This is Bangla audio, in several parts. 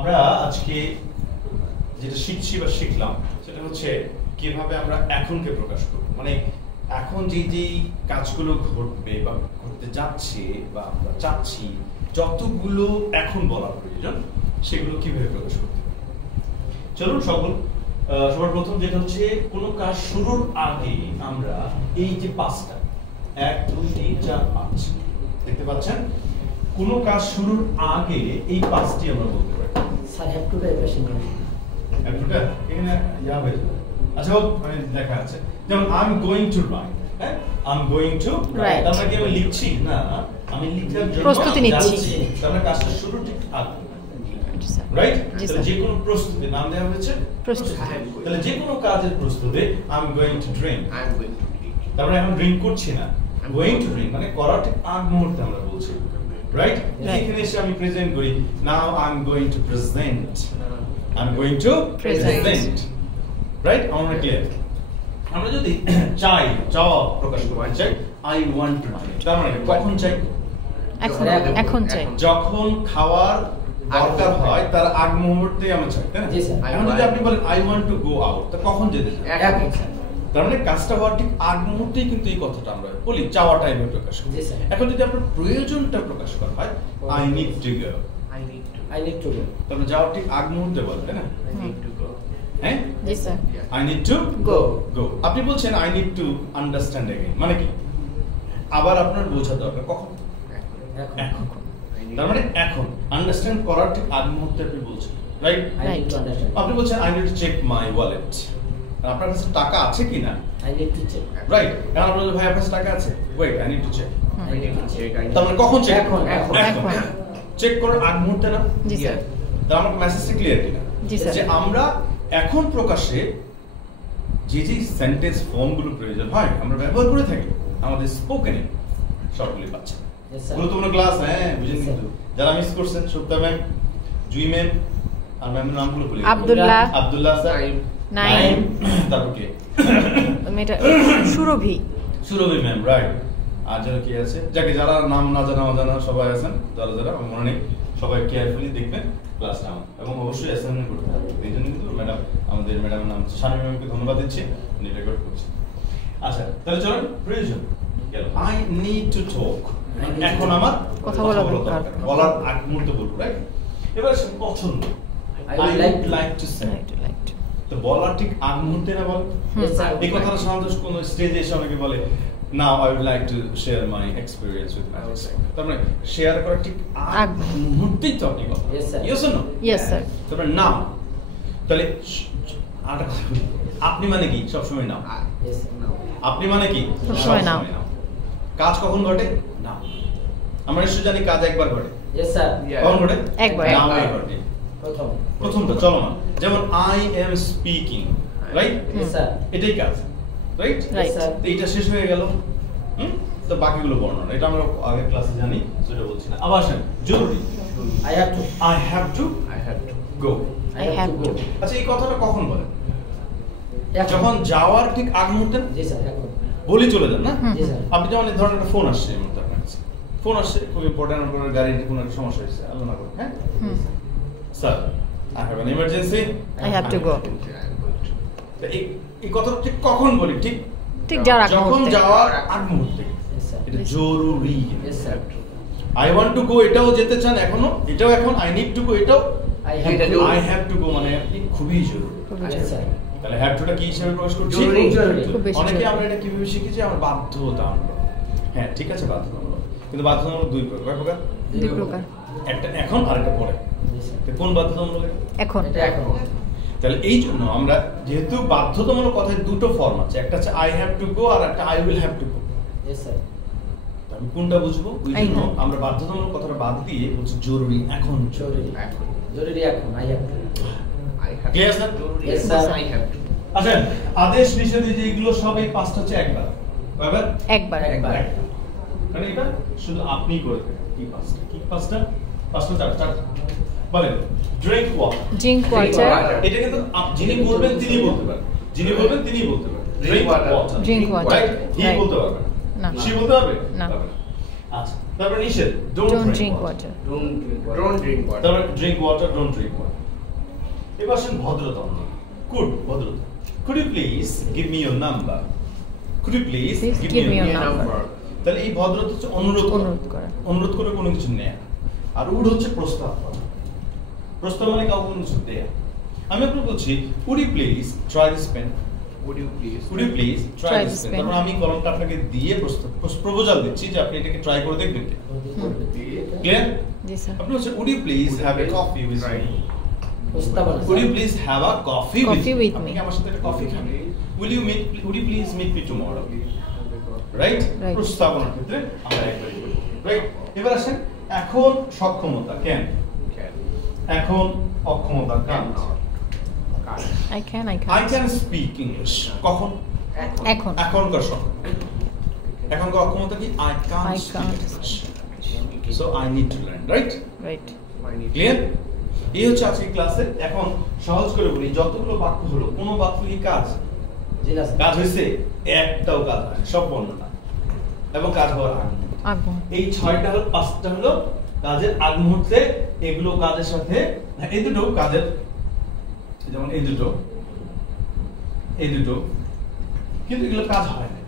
আমরা আজকে যেটা শিখছি বা শিখলাম সেটা হচ্ছে কিভাবে আমরা এখনকে প্রকাশ করব, মানে এখন যে কাজগুলো ঘটবে বা ঘটতে যাচ্ছে বা আমরা চাচ্ছি, যতগুলো এখন বলা প্রয়োজন সেগুলো কিভাবে প্রকাশ করতে হবে। চলুন সবার প্রথম যেটা হচ্ছে কোনো কাজ শুরুর আগে আমরা এই যে পাঁচটা 1 2 3 4 5 দেখতে পাচ্ছেন, কোনো কাজ শুরুর আগে এই পাঁচটি আমরা বলতে পারি। স্যার হ্যাভ টু প্রিপারেশন এখানে ইয়া হয়ে যাবে। আচ্ছা মানে লেখা আছে যেমন I am going to write, হ্যাঁ I am going to write, আমরা কি আমি লিখছি না, আমি লিখার জন্য প্রস্তুতি নিচ্ছি, আমরা কাজটা শুরু ঠিক আগে, রাইট? তাহলে যে কোনো প্রস্তুতি নাম দেওয়া হয়েছে প্রস্তুতি। তাহলে যে কোনো কাজের প্রস্তুতি I am going to drink, তারপরে এখন ড্রিঙ্ক করছি না, গোইং টু ড্রিঙ্ক মানে করার ঠিক আগ মুহূর্তে আমরা বলছি, রাইট? এখানে এসে আমি প্রেজেন্ট করি, now I am going two present, I am going two present, right? আমরা ক্লিয়ার। আমরা যদি চাওয়া প্রকাশ করতে চাই, আই ওয়ান্ট টু, তার মানে কখন চাই? এখন চাই, যখন খাওয়ার দরকার হয় তার আগ মুহূর্তে আমরা চাই, তাই না? জি স্যার। এখন যদি আপনি বলেন I want to go out, তা কখন যেতে চাই? এখন স্যার। তার মানে কাজটা হওয়ার ঠিক আগ মুহূর্তেই কিন্তু এই কথাটা আমরা বলি, চাওয়া টাইমে প্রকাশ করি। জি স্যার। এখন যদি আপনার প্রয়োজনটা প্রকাশ করা হয়, I need to go, I need to go, তাহলে যাওয়ার ঠিক আগ মুহূর্তে বলে, তাই না? হ্যাঁ, জি sir. I need to go. আপনি বলছেন I need to understand again, মানে কি আবার আপনার বোঝা দরকার, কখন? এখন। তার মানে এখন আন্ডারস্ট্যান্ড করার ঠিক আগ মুহূর্তে আপনি বলছেন, right? I need to understand, আপনি বলছেন I need to check my wallet, আপনার কাছে টাকা আছে কিনা, I need to check, right? এখন আপনি বলছেন ভাই আপনার কাছে টাকা আছে, wait I need to check, I need to check, তার মানে কখন চেক? এখন। চেক করার আগ মুহূর্তে না? জি স্যার। তার আমার মেসেজটা ক্লিয়ার কিনা? জি স্যার। যে আমরা এখন প্রকাশে যে সেন্টেন্স ফর্মগুলো প্রয়োজন হয় আমরা ব্যবহার করে থাকি আমাদের স্পোকেনে, সবগুলি পাচ্ছেন। Yes, sir. গুরুত্বপূর্ণ ক্লাস, হ্যাঁ বুঝেন Yes, sir. কিন্তু যারা মিস করছেন, সুপ্তা ম্যাম, জুই ম্যাম, আর ম্যামের নামগুলো বলি, আব্দুল্লাহ স্যার, নাইম, তারপর কে মেটা সুরভি ম্যাম, রাইট? আর যারা কি আছে, যারা নাম না জানা অজানা সবাই আছেন, যারা আমার মনে নেই, সবাই কেয়ারফুলি দেখবেন ক্লাসটা এবং অবশ্যই অ্যাসাইনমেন্ট করতে হবে। এই জন্য কিন্তু আমাদের ম্যাডামের নাম শানি ম্যামকে ধন্যবাদ দিচ্ছি, উনি রেকর্ড করছেন। আচ্ছা তাহলে চলুন, প্রয়োজন আই নিড টু টক, এখন আমার কথা বলা দরকার, বলার আগ মুহূর্তে বলবো, রাইট? এবার আসুন পছন্দ, I would like to say, তো বলার ঠিক আগ মুহূর্তে না বল। Yes, sir. এই কথাটা সাধারণত কোন স্টেজে এসে অনেকে বলে, now I would like to share my experience with my husband, তার মানে শেয়ার করার ঠিক আগ মুহূর্তেই তো আপনি কথা। Yes, sir. Yes or no? Yes, sir. তারপরে নাও, তাহলে আরেকটা কথা বলি, আপনি মানে কি? সবসময় নাও। Yes, now. আপনি মানে কি? সবসময় নাও। কাজ কখন ঘটে? নাও। আমরা নিশ্চয় জানি কাজ একবার ঘটে। Yes, sir. কখন ঘটে? একবার। নাওই ঘটে। প্রথমটা চলমান, যেমন I am speaking, right? Yes, sir. এটাই কাজ, রাইট? Right. Yes, sir. এইটা শেষ হয়ে গেল, তো বাকিগুলো বর্ণনা, এটা আমরা আগের ক্লাসে জানি, সেটা বলছি না। আবার আসেন, জরুরি, I have to. I have to go. I have to. আচ্ছা এই কথাটা কখন বলেন? এখন। যখন যাওয়ার ঠিক আগ মুহূর্তে জি স্যার, এখন। বলি চলে যান না? জি স্যার। আপনি যেমন ধরেন একটা ফোন আসছে, এই মুহূর্তে আপনার কাছে ফোন আসছে, খুব ইম্পর্টেন্ট, আপনার গাড়ির কোনো একটা সমস্যা হয়েছে, আল্লাহ না করুন, হ্যাঁ sir I have an emergency, I have to go. এই কথাটা ঠিক কখন বলি? ঠিক যাওয়ার আগ যখন মুহূর্তে। যাওয়ার আগ মুহূর্তে, Yes, sir. এটা জরুরি। Yes, sir. I want to go, এটাও যেতে চান এখনো, এটাও এখন আই নিড টু গো, এটাও I have to. I have to go, মানে আপনি খুবই জরুরি। Yes, sir. তাহলে হ্যাভ টুটা কি হিসেবে প্রকাশ করছি? জরুরি, জরুরি। খুব বেশি অনেকে জরুরি। আমরা এটা কিভাবে শিখেছি, আমার বাধ্যতামূলক। হ্যাঁ ঠিক আছে, বাধ্যতামূলক, কিন্তু বাধ্যতামূলক দুই প্রকার। কয় প্রকার? দুই প্রকার। একটা এখন আর একটা পরে। Yes, sir. তো কোন বাধ্যতামূলক? এখন। এটা এখন। তাহলে এই জন্য আমরা যেহেতু বাধ্যতামূলক কথায় দুটো ফর্ম আছে, একটা হচ্ছে আই হ্যাভ টু গো আর একটা I will have to go. Yes, sir. আমি কোনটা বুঝবো? ওই I জন্য have. আমরা বাধ্যতামূলক কথাটা বাদ দিয়ে বলছি জরুরি, এখন জরুরি। জরুরি এখন। I have to. Clear sir? Yes, sir. আচ্ছা আদেশ নিষেধ যেগুলো সব এই পাঁচটা হচ্ছে একবার, কয়বার? একবার। একবার। মানে এটা শুধু আপনিই করে থাকেন। কি পাঁচটা? কি পাঁচটা? পাঁচটা চারটা বলেন। Drink water. Drink water. এটা কিন্তু যিনি বলবেন তিনি বলতে পারেন, যিনি বলবেন তিনি বলতে পারেন। Drink water. Drink water. Right? হি Right. বলতে পারবে না। সে বলতে পারবে? না। পারবে না। আচ্ছা তারপর নিষেধ, Don't don't drink water. Don't drink water. তারপর drink water, don't drink water. এবার আসেন ভদ্রতা। কুড, ভদ্রতা। Could you please give me your number? Could you please Please give give me me your your number? number. তাহলে এই ভদ্রতা হচ্ছে অনুরোধ অনুরোধ করা। অনুরোধ করে কোনো কিছু নেয়া। আর উড হচ্ছে প্রস্তাব করা। প্রস্তাব মানে কাউকে কোনো কিছু দেয়া। আমি আপনাকে বলছি, would you please try this pen? Would you please? Would you please try this pen? তারপর আমি কলমটা আপনাকে দিয়ে প্রপোজাল দিচ্ছি যে আপনি এটাকে ট্রাই করে দেখবেন কি। ক্লিয়ার? জি স্যার। আপনি বলছেন, would you please have a coffee with me? প্রস্তাবনা Would you please have a coffee Coffee with আপনি me. কি আমার সাথে একটা কফি খাবেন? Would you please meet me tomorrow? Right? Right. প্রস্তাবনার ক্ষেত্রে আমরা একবারই বলি। রাইট? এবার আসেন এখন সক্ষমতা কেন? Can. এখন অক্ষমতা কান। Can't. I can, I I can't. can speak English. কখন? এখন। এখনকার সক্ষমতা। এখনকার অক্ষমতা কি? I can't I speak can't English. So I need to learn, right? Right. I need. Clear? এই হচ্ছে আজকের ক্লাসে। এখন সহজ করে বলি, যতগুলো বাক্য হলো কোনো বাক্য কি কাজ? জি না স্যার। কাজ হয়েছে? একটাও কাজ হয় সব বর্ণনা এবং কাজ হওয়ার আগ মুহূর্ত। আগুন। এই 6টা হলো 5টা হলো কাজের আগ মুহূর্তে, এগুলো কাজের সাথে এই দুটো কাজের, যেমন এই দুটো কিন্তু এগুলো কাজ হয় না।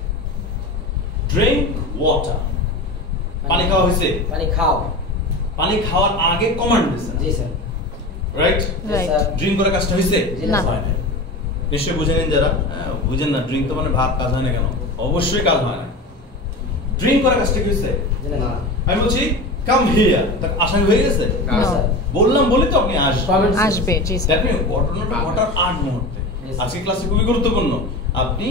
ড্রিঙ্ক ওয়াটার, পানি খাওয়া হয়েছে? পানি খাও। পানি খাওয়ার আগে কমান্ড দিয়েছে, জি sir. Right? Right. Sir. Drink করার কাজটা হয়েছে? জি না। হয় না। নিশ্চয়ই বুঝে নিন যারা বুঝেন না, ড্রিঙ্ক তো মানে ভাত, কাজ হয় না কেন? অবশ্যই কাজ হয় না। ড্রিঙ্ক করার কাজটা কি হয়েছে? জি না স্যার। আমি বলছি কাম হিয়ার, তার আসামি হয়ে গেছে? না No. স্যার। বললাম বলি তো আপনি আসবেন। Comment আসবে, জি স্যার। দেখবেন ঘটনাটা ঘটার আগ মুহূর্তে। আজকে ক্লাসে খুবই গুরুত্বপূর্ণ। আপনি